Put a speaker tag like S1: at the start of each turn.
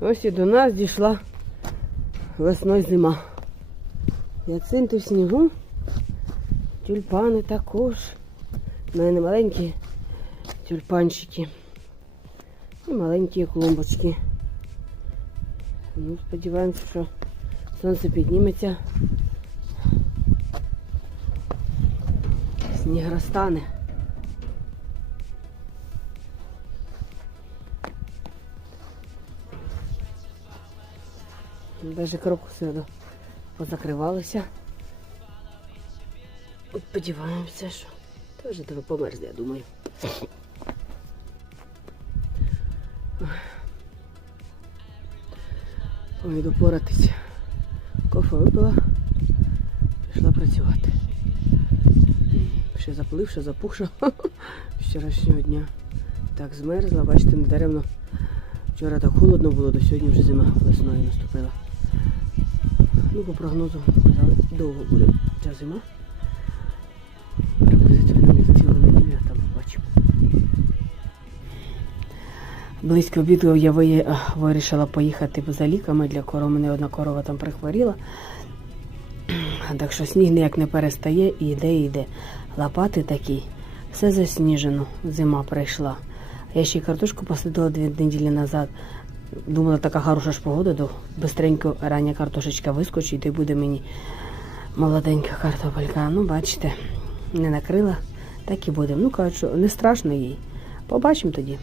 S1: Ось і до нас дійшла весною зима. Яцинти в снігу, тюльпани також. У мене маленькі тюльпанчики. І маленькі клумбочки. Ну, сподіваємося, що сонце підніметься. Сніг розтане. Даже крокуси до- позакривалися. Сподіваємося, що теж тебе померзне, я думаю. Ой, йду поратись. Кофе випила, пішла працювати. Ще запливша, запухша вчорашнього дня. Так змерзла, бачите, недаремно. Вчора так холодно було, до сьогодні вже зима весною наступила. Ну, по прогнозу довго буде ця зима. Приблизительно цілу неділю, там побачимо. Близько обіду я вирішила поїхати за ліками для коров. У мене одна корова там прихворіла. Так що сніг ніяк не перестає і йде, і йде. Лопати такі. Все засніжено, зима прийшла. Я ще й картошку посадила дві неділі назад. Думала, така хороша ж погода, то бистренько рання картошечка вискочить, і буде мені молоденька картопелька. Ну, бачите, не накрила, так і буде. Ну, кажуть, не страшно їй. Побачимо тоді.